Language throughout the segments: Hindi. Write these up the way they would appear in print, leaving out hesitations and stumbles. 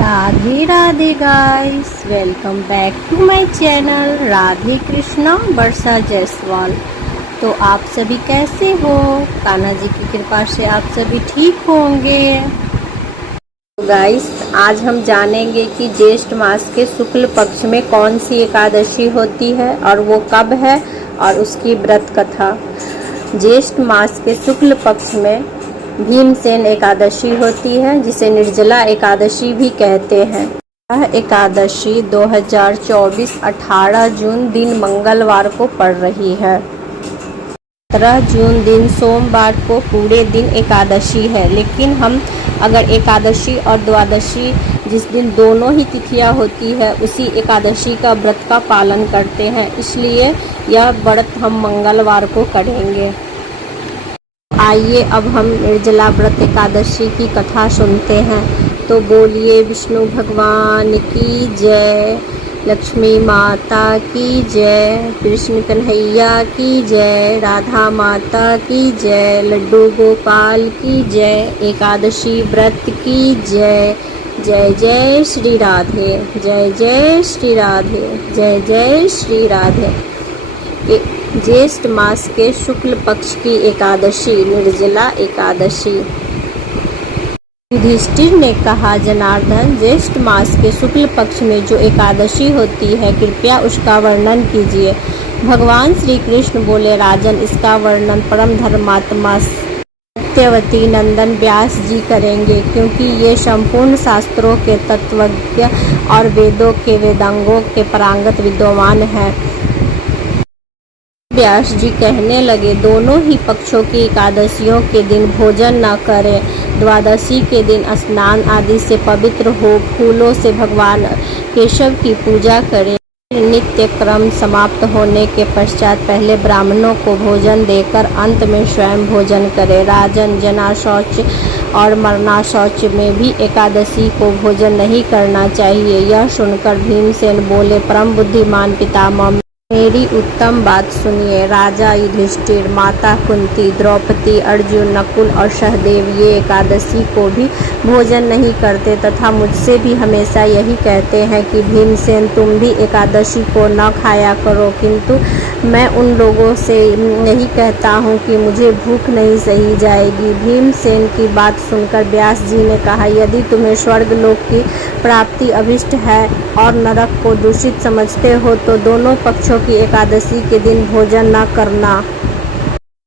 Radhe Radhe guys, welcome back to my channel Radhe Krishna Varsha Jaiswal. तो आप सभी कैसे हो? कान्हा जी की कृपा से आप सभी ठीक होंगे। तो गाइस, आज हम जानेंगे कि ज्येष्ठ मास के शुक्ल पक्ष में कौन सी एकादशी होती है और वो कब है और उसकी व्रत कथा। ज्येष्ठ मास के शुक्ल पक्ष में भीमसेन एकादशी होती है, जिसे निर्जला एकादशी भी कहते हैं। यह एकादशी 2024 18 जून दिन मंगलवार को पड़ रही है। 17 जून दिन सोमवार को पूरे दिन एकादशी है, लेकिन हम अगर एकादशी और द्वादशी जिस दिन दोनों ही तिथियां होती है उसी एकादशी का व्रत का पालन करते हैं, इसलिए यह व्रत हम मंगलवार को करेंगे। आइए अब हम निर्जला व्रत एकादशी की कथा सुनते हैं। तो बोलिए विष्णु भगवान की जय, लक्ष्मी माता की जय, कृष्ण कन्हैया की जय, राधा माता की जय, लड्डू गोपाल की जय, एकादशी व्रत की जय। जय जय श्री राधे, जय जय श्री राधे, जय जय श्री राधे। ज्येष्ठ मास के शुक्ल पक्ष की एकादशी निर्जला एकादशी। युधिष्ठिर ने कहा, जनार्दन, ज्येष्ठ मास के शुक्ल पक्ष में जो एकादशी होती है कृपया उसका वर्णन कीजिए। भगवान श्री कृष्ण बोले, राजन, इसका वर्णन परम धर्मात्मा सत्यवती नंदन व्यास जी करेंगे, क्योंकि ये संपूर्ण शास्त्रों के तत्वज्ञ और वेदों के वेदांगों के पारंगत विद्वान हैं। व्यास जी कहने लगे, दोनों ही पक्षों की एकादशियों के दिन भोजन न करें। द्वादशी के दिन स्नान आदि से पवित्र हो फूलों से भगवान केशव की पूजा करें। नित्य क्रम समाप्त होने के पश्चात पहले ब्राह्मणों को भोजन देकर अंत में स्वयं भोजन करें। राजन, जना शौच और मरना शौच में भी एकादशी को भोजन नहीं करना चाहिए। यह सुनकर भीमसेन बोले, परम बुद्धिमान पितामह, मेरी उत्तम बात सुनिए। राजा युधिष्ठिर, माता कुंती, द्रौपदी, अर्जुन, नकुल और सहदेव ये एकादशी को भी भोजन नहीं करते तथा मुझसे भी हमेशा यही कहते हैं कि भीमसेन, तुम भी एकादशी को न खाया करो, किंतु मैं उन लोगों से यही कहता हूँ कि मुझे भूख नहीं सही जाएगी। भीमसेन की बात सुनकर व्यास जी ने कहा, यदि तुम्हें स्वर्ग लोक की प्राप्ति अभिष्ट है और नरक को दूषित समझते हो तो दोनों पक्षों की एकादशी के दिन भोजन न करना।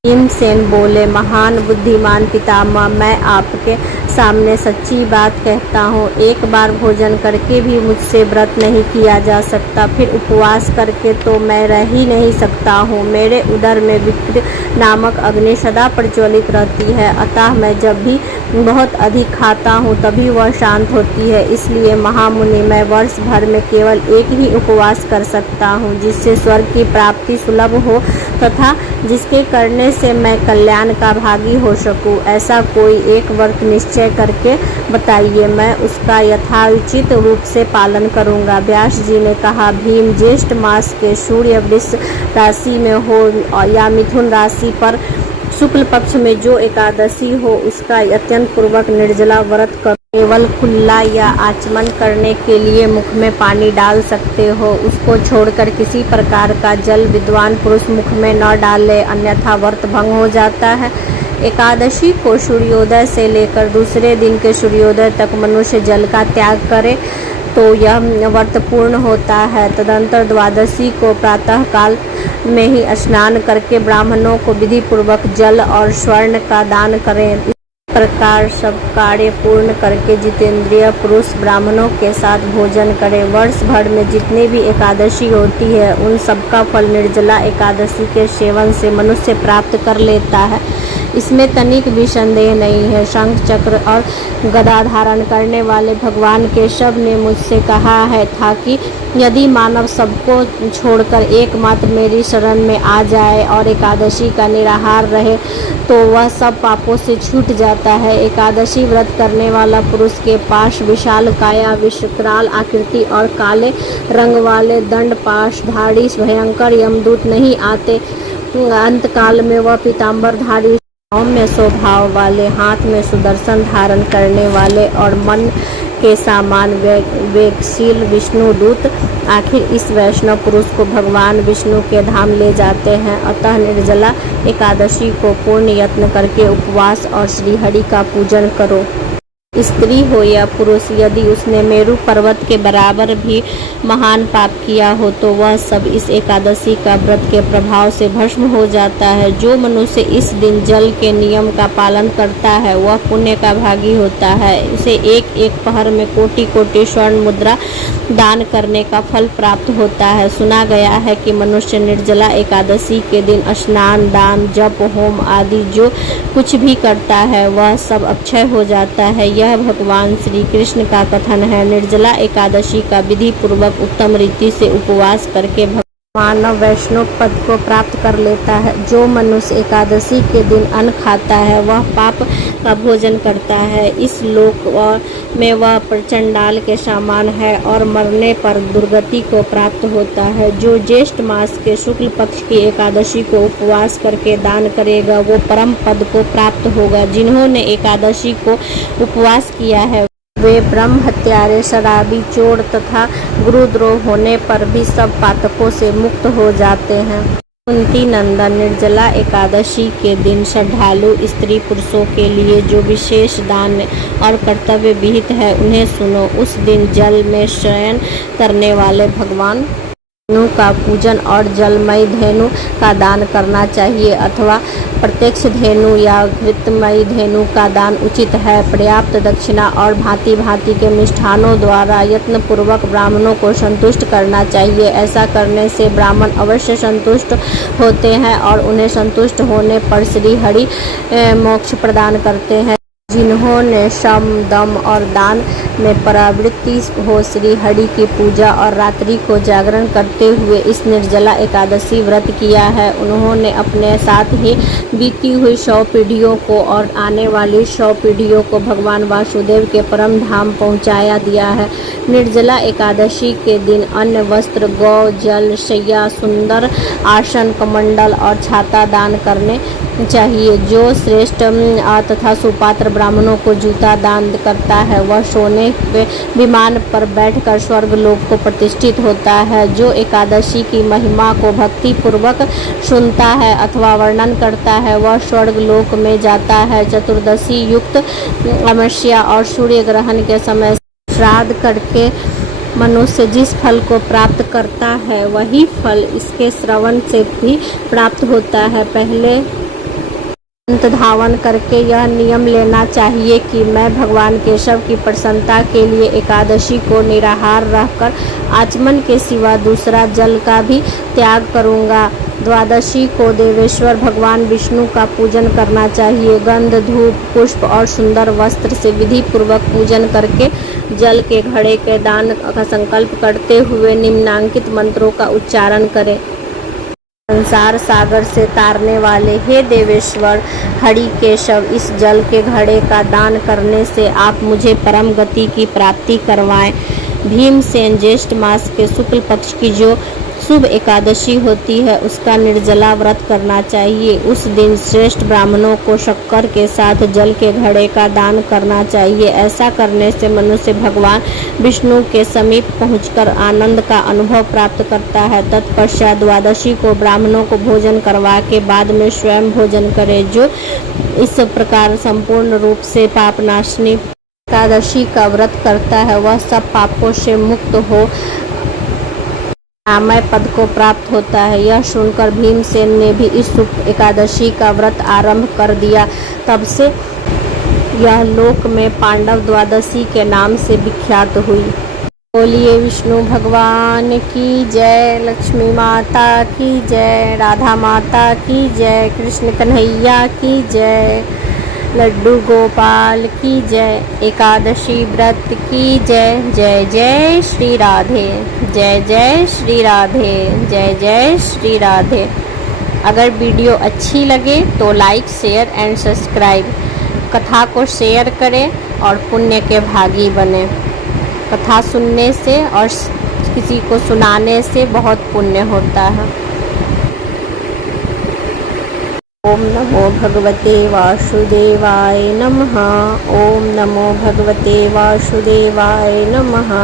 भीमसेन बोले, महान बुद्धिमान पितामह, मैं आपके सामने सच्ची बात कहता हूँ। एक बार भोजन करके भी मुझसे व्रत नहीं किया जा सकता, फिर उपवास करके तो मैं रह ही नहीं सकता हूँ। मेरे उदर में विक्र नामक अग्नि सदा प्रज्वलित रहती है, अतः मैं जब भी बहुत अधिक खाता हूँ तभी वह शांत होती है। इसलिए महामुनि, मैं वर्ष भर में केवल एक ही उपवास कर सकता हूँ, जिससे स्वर्ग की प्राप्ति सुलभ हो तथा जिसके करने से मैं कल्याण का भागी हो सकूं। ऐसा कोई एक व्रत निश्चय करके बताइए, मैं उसका यथाउचित रूप से पालन करूंगा। व्यास जी ने कहा, भीम, ज्येष्ठ मास के सूर्य वृष राशि में हो या मिथुन राशि पर शुक्ल पक्ष में जो एकादशी हो उसका यत्न पूर्वक निर्जला व्रत करो। केवल कुल्ला या आचमन करने के लिए मुख में पानी डाल सकते हो, उसको छोड़कर किसी प्रकार का जल विद्वान पुरुष मुख में न डाले, अन्यथा व्रत भंग हो जाता है। एकादशी को सूर्योदय से लेकर दूसरे दिन के सूर्योदय तक मनुष्य जल का त्याग करे तो यह व्रत पूर्ण होता है। तदंतर द्वादशी को प्रातः काल में ही स्नान करके ब्राह्मणों को विधि पूर्वक जल और स्वर्ण का दान करें। इस प्रकार सब कार्य पूर्ण करके जितेंद्रिय पुरुष ब्राह्मणों के साथ भोजन करें। वर्ष भर में जितनी भी एकादशी होती है उन सबका फल निर्जला एकादशी के सेवन से मनुष्य प्राप्त कर लेता है, इसमें तनिक भी संदेह नहीं है। शंख चक्र और गदा धारण करने वाले भगवान केशव ने मुझसे कहा है था कि यदि मानव सबको छोड़कर एकमात्र मेरी शरण में आ जाए और एकादशी का निराहार रहे तो वह सब पापों से छूट जाता है। एकादशी व्रत करने वाला पुरुष के पास विशाल काया, विकराल आकृति और काले रंग वाले दंड पाश धारी भयंकर यमदूत नहीं आते। अंतकाल में वह पीताम्बर धारी, सौम्य स्वभाव वाले, हाथ में सुदर्शन धारण करने वाले और मन के सामान वेगशील विष्णु दूत आखिर इस वैष्णव पुरुष को भगवान विष्णु के धाम ले जाते हैं। अतः निर्जला एकादशी को पूर्ण यत्न करके उपवास और श्रीहरि का पूजन करो। स्त्री हो या पुरुष, यदि उसने मेरु पर्वत के बराबर भी महान पाप किया हो तो वह सब इस एकादशी का व्रत के प्रभाव से भस्म हो जाता है। जो मनुष्य इस दिन जल के नियम का पालन करता है वह पुण्य का भागी होता है। उसे एक एक पहर में कोटि कोटि स्वर्ण मुद्रा दान करने का फल प्राप्त होता है। सुना गया है कि मनुष्य निर्जला एकादशी के दिन स्नान, दान, जप, होम आदि जो कुछ भी करता है वह सब अक्षय हो जाता है। यह भगवान श्री कृष्ण का कथन है। निर्जला एकादशी का विधि पूर्वक उत्तम रीति से उपवास करके मानव वैष्णव पद को प्राप्त कर लेता है। जो मनुष्य एकादशी के दिन अन्न खाता है वह पाप का भोजन करता है। इस लोक में वह प्रचंडाल के समान है और मरने पर दुर्गति को प्राप्त होता है। जो ज्येष्ठ मास के शुक्ल पक्ष की एकादशी को उपवास करके दान करेगा वो परम पद को प्राप्त होगा। जिन्होंने एकादशी को उपवास किया है वे ब्रह्म हत्यारे, शराबी, चोर तथा गुरुद्रोह होने पर भी सब पातकों से मुक्त हो जाते हैं। कुंती नंदन, निर्जला एकादशी के दिन श्रद्धालु स्त्री पुरुषों के लिए जो विशेष दान और कर्तव्य विहित है उन्हें सुनो। उस दिन जल में शयन करने वाले भगवान धेनु का पूजन और जलमयी धेनु का दान करना चाहिए अथवा प्रत्यक्ष धेनु या घृतमयी धेनु का दान उचित है। पर्याप्त दक्षिणा और भांति भांति के मिष्ठानों द्वारा यत्न पूर्वक ब्राह्मणों को संतुष्ट करना चाहिए। ऐसा करने से ब्राह्मण अवश्य संतुष्ट होते हैं और उन्हें संतुष्ट होने पर श्री हरि मोक्ष प्रदान करते हैं। जिन्होंने शम, दम और दान में प्रवृत्ति हो श्री हरि की पूजा और रात्रि को जागरण करते हुए इस निर्जला एकादशी व्रत किया है उन्होंने अपने साथ ही बीती हुई 100 पीढ़ियों को और आने वाली 100 पीढ़ियों को भगवान वासुदेव के परम धाम पहुंचाया दिया है। निर्जला एकादशी के दिन अन्न, वस्त्र, गौ, जल, शैया, सुंदर आसन, कमंडल और छाता दान करने चाहिए। जो श्रेष्ठ तथा सुपात्र ब्राह्मणों को जूता दान करता है वह सोने के विमान पर बैठकर स्वर्ग लोक को प्रतिष्ठित होता है। जो एकादशी की महिमा को भक्ति पूर्वक सुनता है अथवा वर्णन करता है वह स्वर्ग लोक में जाता है। चतुर्दशी युक्त अमावस्या और सूर्य ग्रहण के समय श्राद्ध करके मनुष्य जिस फल को प्राप्त करता है वही फल इसके श्रवण से भी प्राप्त होता है। पहले अंत धावन करके यह नियम लेना चाहिए कि मैं भगवान केशव की प्रसन्नता के लिए एकादशी को निराहार रहकर आचमन के सिवा दूसरा जल का भी त्याग करूंगा। द्वादशी को देवेश्वर भगवान विष्णु का पूजन करना चाहिए। गंध, धूप, पुष्प और सुंदर वस्त्र से विधि पूर्वक पूजन करके जल के घड़े के दान का संकल्प करते हुए निम्नांकित मंत्रों का उच्चारण करें। संसार सागर से तारने वाले हे देवेश्वर हरि केशव, इस जल के घड़े का दान करने से आप मुझे परम गति की प्राप्ति करवाएं। भीमसेन, ज्येष्ठ मास के शुक्ल पक्ष की जो शुभ एकादशी होती है उसका निर्जला व्रत करना चाहिए। उस दिन श्रेष्ठ ब्राह्मणों को शक्कर के साथ जल के घड़े का दान करना चाहिए। ऐसा करने से मनुष्य भगवान विष्णु के समीप पहुंचकर आनंद का अनुभव प्राप्त करता है। तत्पश्चात द्वादशी को ब्राह्मणों को भोजन करवा के बाद में स्वयं भोजन करे। जो इस प्रकार संपूर्ण रूप से पापनाशनी एकादशी का व्रत करता है वह सब पापों से मुक्त हो नामय पद को प्राप्त होता है। यह सुनकर भीमसेन ने भी इस शुभ एकादशी का व्रत आरंभ कर दिया। तब से यह लोक में पांडव द्वादशी के नाम से विख्यात हुई। बोलिए विष्णु भगवान की जय, लक्ष्मी माता की जय, राधा माता की जय, कृष्ण कन्हैया की जय, लड्डू गोपाल की जय, एकादशी व्रत की जय। जय जय श्री राधे, जय जय श्री राधे, जय जय श्री राधे। अगर वीडियो अच्छी लगे तो लाइक, शेयर एंड सब्सक्राइब। कथा को शेयर करें और पुण्य के भागी बने। कथा सुनने से और किसी को सुनाने से बहुत पुण्य होता है। ओम नमो भगवते वासुदेवाय नमः। ओम नमो भगवते वासुदेवाय नमः।